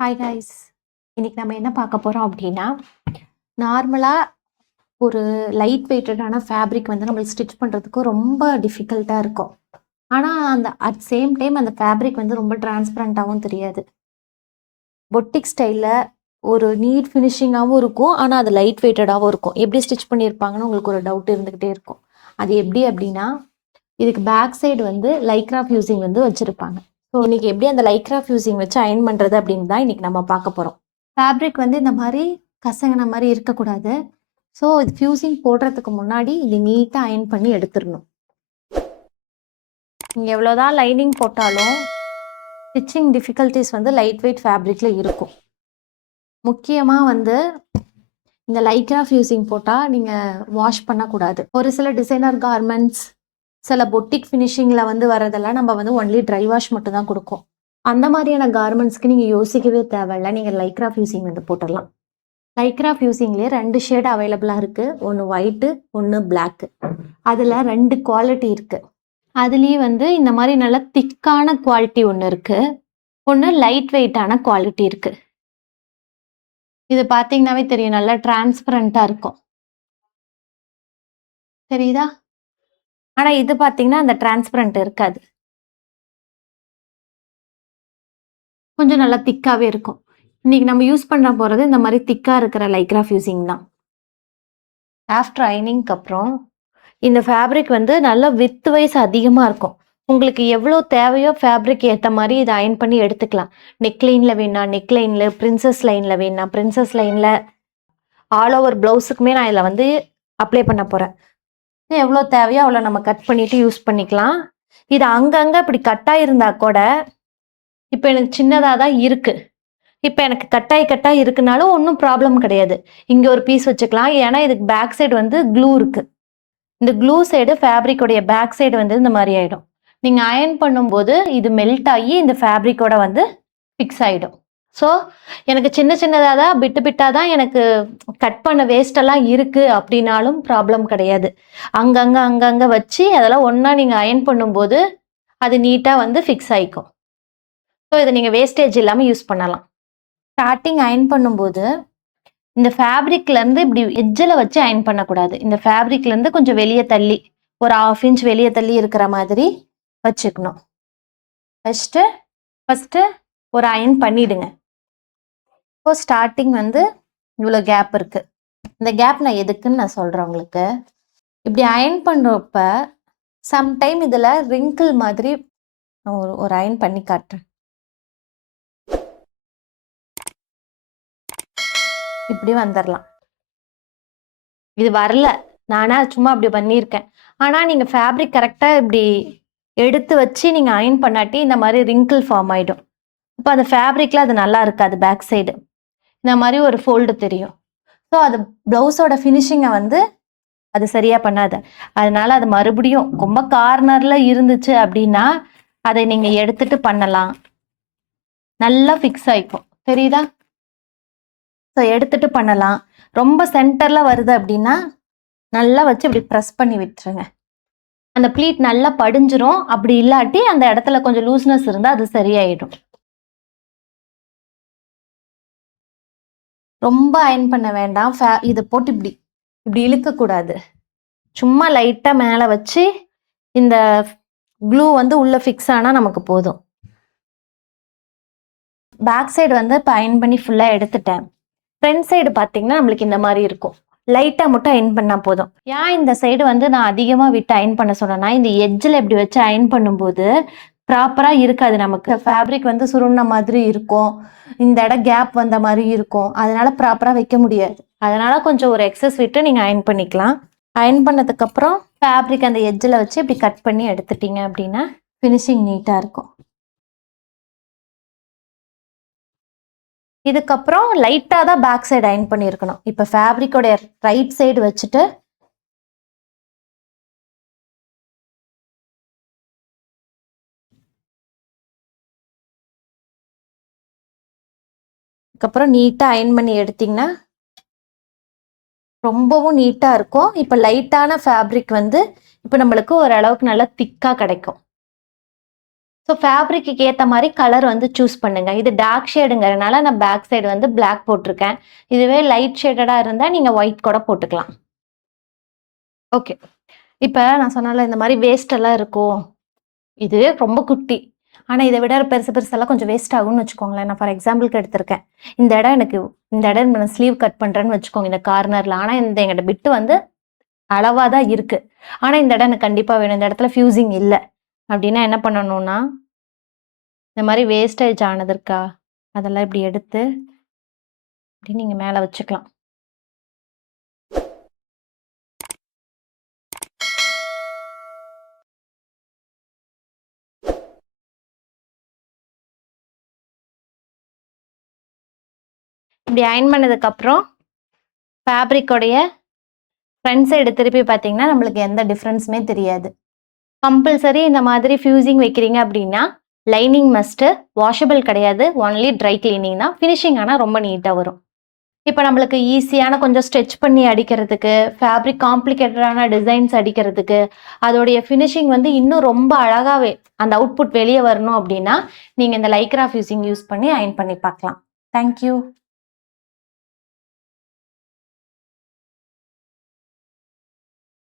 Hi guys. இன்னைக்கு நம்ம என்ன பார்க்க போறோம் அப்படின்னா, நார்மலா ஒரு லைட் வெயிட்டடான ஃபேப்ரிக் வந்து நம்மளுக்கு ஸ்டிச் பண்றதுக்கு ரொம்ப டிஃபிகல்ட்டா இருக்கும். ஆனா, அந்த அட் சேம் டைம் அந்த ஃபேப்ரிக் வந்து ரொம்ப டிரான்ஸ்பரண்டாவும் தெரியாது. பொட்டிக் ஸ்டைல்ல ஒரு நீட் ஃபினிஷிங்காவும் இருக்கும். ஆனா, அது லைட் வெயிட்டடாவும் இருக்கும். எப்படி ஸ்டிச் பண்ணியிருப்பாங்கன்னு உங்களுக்கு ஒரு டவுட் இருந்துகிட்டே இருக்கும். அது எப்படி அப்படின்னா, இதுக்கு பேக் சைடு வந்து லைக்ரா ஃபியூசிங் வந்து வச்சிருப்பாங்க. ஸோ இன்னைக்கு எப்படி அந்த லைக்ரா ஃபியூசிங் வச்சு அயர்ன் பண்றது அப்படின்னு தான் இன்னைக்கு நம்ம பார்க்க போறோம். ஃபேப்ரிக் வந்து இந்த மாதிரி கசங்கின மாதிரி இருக்கக்கூடாது. ஸோ இது ஃபியூசிங் போடுறதுக்கு முன்னாடி இது நீட்டாக அயர்ன் பண்ணி எடுத்துடணும். நீங்கள் எவ்வளோதான் லைனிங் போட்டாலும் ஸ்டிச்சிங் டிஃபிகல்ட்டிஸ் வந்து லைட் வெயிட் ஃபேப்ரிக்கில் இருக்கும். முக்கியமாக வந்து இந்த லைக்ரா ஃபியூசிங் போட்டால் நீங்கள் வாஷ் பண்ணக்கூடாது. ஒரு சில டிசைனர் கார்மெண்ட்ஸ், சில பொட்டிக் ஃபினிஷிங்கில் வந்து வரதெல்லாம் நம்ம வந்து ஒன்லி ட்ரை வாஷ் மட்டும் தான் கொடுக்கும். அந்த மாதிரியான கார்மெண்ட்ஸ்க்கு நீங்கள் யோசிக்கவே தேவையில்ல. நீங்கள் லைக்ரா ஃபியூசிங் வந்து போட்டுடலாம். லைக்ரா ஃபியூசிங்லேயே 2 ஷேட் அவைலபிளாக இருக்குது. ஒன்று ஒயிட்டு, ஒன்று பிளாக்கு. அதில் 2 குவாலிட்டி இருக்குது. அதுலேயே வந்து இந்த மாதிரி நல்ல திக்கான குவாலிட்டி ஒன்று இருக்குது, ஒன்று லைட் வெயிட்டான குவாலிட்டி இருக்குது. இது பார்த்தீங்கன்னாவே தெரியும், நல்லா டிரான்ஸ்பரண்ட்டாக இருக்கும். தெரியுதா? ஆனால் இது பார்த்தீங்கன்னா அந்த டிரான்ஸ்பரண்ட் இருக்காது, கொஞ்சம் நல்லா திக்காகவே இருக்கும். இன்னைக்கு நம்ம யூஸ் பண்ண போகிறது இந்த மாதிரி திக்காக இருக்கிற லைக்ரா ஃபியூசிங் தான். ஆஃப்டர் அயனிங்க்கு அப்புறம் இந்த ஃபேப்ரிக் வந்து நல்லா வித் வைஸ் அதிகமாக இருக்கும். உங்களுக்கு எவ்வளோ தேவையோ ஃபேப்ரிக் ஏற்ற மாதிரி இதை அயன் பண்ணி எடுத்துக்கலாம். நெக்லைனில் வேணா நெக்லைனில், பிரின்சஸ் லைனில் வேணா பிரின்சஸ் லைனில், ஆல் ஓவர் ப்ளவுஸுக்குமே நான் இதில் வந்து அப்ளை பண்ண போகிறேன். எவ்வளோ தேவையோ அவ்வளோ நம்ம கட் பண்ணிவிட்டு யூஸ் பண்ணிக்கலாம். இது அங்கங்கே இப்படி கட்டாக இருந்தால் கூட, இப்போ எனக்கு சின்னதாக தான் இருக்குது, இப்போ எனக்கு கட்டாய் இருக்குனாலும் ஒன்றும் ப்ராப்ளம் கிடையாது. இங்கே ஒரு பீஸ் வச்சுக்கலாம். ஏன்னா இதுக்கு பேக் சைடு வந்து க்ளூ இருக்குது. இந்த க்ளூ சைடு ஃபேப்ரிக்கோடைய பேக் சைடு வந்து இந்த மாதிரி ஆகிடும். நீங்கள் அயன் பண்ணும்போது இது மெல்ட் ஆகி இந்த ஃபேப்ரிக்கோட வந்து ஃபிக்ஸ் ஆகிடும். ஸோ எனக்கு சின்ன சின்னதாக தான், பிட்டு பிட்டாக தான் எனக்கு கட் பண்ண வேஸ்டெல்லாம் இருக்குது அப்படின்னாலும் ப்ராப்ளம் கிடையாது. அங்கங்கே வச்சு அதெல்லாம் ஒன்றா நீங்கள் அயன் பண்ணும்போது அது நீட்டாக வந்து ஃபிக்ஸ் ஆகிக்கும். ஸோ இதை நீங்கள் வேஸ்டேஜ் இல்லாமல் யூஸ் பண்ணலாம். ஸ்டார்டிங் அயன் பண்ணும்போது இந்த ஃபேப்ரிக்லேருந்து இப்படி எட்ஜில் வச்சு அயன் பண்ணக்கூடாது. இந்த ஃபேப்ரிக்லேருந்து கொஞ்சம் வெளியே தள்ளி, ஒரு 1/2 இன்ச் வெளியே தள்ளி இருக்கிற மாதிரி வச்சுக்கணும். ஃபஸ்ட்டு ஒரு அயன் பண்ணிடுங்க. இப்போ ஸ்டார்டிங் வந்து இவ்வளோ கேப் இருக்குது. இந்த கேப் நான் எதுக்குன்னு நான் சொல்கிறேன் உங்களுக்கு. இப்படி அயன் பண்ணுறப்ப சம்டைம் இதில் ரிங்கிள் மாதிரி ஒரு அயன் பண்ணி காட்டுறேன். இப்படி வந்துடலாம். இது வரல, நானா சும்மா அப்படி பண்ணியிருக்கேன். ஆனால் நீங்கள் ஃபேப்ரிக் கரெக்டாக இப்படி எடுத்து வச்சு நீங்கள் அயன் பண்ணாட்டி இந்த மாதிரி ரிங்கிள் ஃபார்ம் ஆகிடும். இப்போ அந்த ஃபேப்ரிக்கில் அது நல்லா இருக்காது. பேக் சைடு இந்த மாதிரி ஒரு ஃபோல்டு தெரியும். ஸோ அது ப்ளவுஸோட ஃபினிஷிங்கை வந்து அது சரியாக பண்ணாது. அதனால அது மறுபடியும் ரொம்ப கார்னரில் இருந்துச்சு அப்படின்னா அதை நீங்கள் எடுத்துட்டு பண்ணலாம். நல்லா ஃபிக்ஸ் ஆகிக்கும். தெரியுதா? ஸோ எடுத்துட்டு பண்ணலாம். ரொம்ப சென்டரில் வருது அப்படின்னா நல்லா வச்சு இப்படி ப்ரெஸ் பண்ணி விட்டுருங்க. அந்த ப்ளீட் நல்லா படிஞ்சிரும். அப்படி இல்லாட்டி அந்த இடத்துல கொஞ்சம் லூஸ்னஸ் இருந்தால் அது சரியாயிடும். ரொம்ப அயன் பண்ண வேண்டாம். இதை போட்டு இப்படி இப்படி இழுக்கக்கூடாது. சும்மா லைட்டாக மேலே வச்சு இந்த க்ளூ வந்து உள்ளே ஃபிக்ஸ் ஆனால் நமக்கு போதும். பேக் சைடு வந்து இப்போ அயன் பண்ணி ஃபுல்லாக எடுத்துட்டேன். ஃப்ரண்ட் சைடு பார்த்தீங்கன்னா நம்மளுக்கு இந்த மாதிரி இருக்கும். லைட்டாக மட்டும் அயன் பண்ணால் போதும். ஏன் இந்த சைடு வந்து நான் அதிகமாக விட்டு அயன் பண்ண சொன்னேன்னா, இந்த எட்ஜில் இப்படி வச்சு அயன் பண்ணும்போது ப்ராப்பராக இருக்காது. நமக்கு ஃபேப்ரிக் வந்து சுருண்ண மாதிரி இருக்கும், இந்த இடம் கேப் வந்த மாதிரி இருக்கும். அதனால ப்ராப்பராக வைக்க முடியாது. அதனால கொஞ்சம் ஒரு எக்ஸஸ் விட்டு நீங்கள் அயன் பண்ணிக்கலாம். அயன் பண்ணதுக்கப்புறம் ஃபேப்ரிக் அந்த எட்ஜில் வச்சு இப்படி கட் பண்ணி எடுத்துட்டீங்க அப்படின்னா ஃபினிஷிங் நீட்டாக இருக்கும். இதுக்கப்புறம் லைட்டாக தான் பேக் சைடு அயன் பண்ணியிருக்கணும். இப்போ ஃபேப்ரிக்கோடைய ரைட் சைடு வச்சுட்டு அதுக்கப்புறம் நீட்டாக அயன் பண்ணி எடுத்திங்கன்னா ரொம்பவும் நீட்டாக இருக்கும். இப்போ லைட்டான ஃபேப்ரிக் வந்து இப்போ நம்மளுக்கு ஓரளவுக்கு நல்லா திக்காக கிடைக்கும். ஸோ ஃபேப்ரிக்கு ஏத்த மாரி கலர் வந்து சூஸ் பண்ணுங்க. இது டார்க் ஷேடுங்கிறனால நான் பேக் சைடு வந்து பிளாக் போட்டிருக்கேன். இதுவே லைட் ஷேடடா இருந்தா நீங்க ஒயிட் கூட போட்டுக்கலாம். ஓகே. இப்ப நான் சொன்னேன்ல இந்த மாரி வேஸ்ட் எல்லாம் இருக்கும். இது ரொம்ப குட்டி. ஆனா இத விட பெருசு பெருசெல்லாம் கொஞ்சம் வேஸ்ட் ஆகும்னு வச்சுக்கோங்களேன். நான் ஃபார் எக்ஸாம்பிள்க்கு எடுத்திருக்கேன். இந்த இடம் நான் ஸ்லீவ் கட் பண்றேன்னு வச்சுக்கோங்க இந்த கார்னர்ல. ஆனா என்கிட்ட பிட் வந்து அளவா தான் இருக்கு. ஆனா இந்த இடம் எனக்கு கண்டிப்பா வேணும். இந்த இடத்துல ஃபியூசிங் இல்ல. அப்டின்னா என்ன பண்ணணும்னா, இந்த மாரி வேஸ்டேஜ் ஆனது இருக்கா? அதெல்லாம் இப்டி எடுத்து இப்டி நீங்க மேல வச்சுக்கலாம். இப்டி அயர்ன் பண்ணதுக்கு அப்புறம் ஃபேப்ரிக்கோடைய ஃப்ரண்ட் சைடு திருப்பி பார்த்தீங்கன்னா, நம்மளுக்கு எந்த டிஃபரன்ஸுமே தெரியாது. கம்பல்சரி இந்த மாதிரி ஃபியூசிங் வைக்கிறீங்க அப்டின்னா, லைனிங் மஸ்ட்டு, வாஷபிள் கிடையாது. ஒன்லி ட்ரை கிளீனிங் தான். ஃபினிஷிங் ஆனா ரொம்ப நீட்டா வரும். இப்ப நம்மளுக்கு ஈஸியான கொஞ்சம் ஸ்ட்ரெச் பண்ணி அடிக்கிறதுக்கு, ஃபேப்ரிக் காம்ப்ளிகேட்டடான டிசைன்ஸ் அடிக்கிறதுக்கு, அதோடைய ஃபினிஷிங் வந்து இன்னும் ரொம்ப அழகாவே அந்த அவுட்புட் வெளிய வரணும் அப்டின்னா, நீங்க இந்த லைக்ரா ஃபியூசிங் யூஸ் பண்ணி அயர்ன் பண்ணி பார்க்கலாம். Thank you.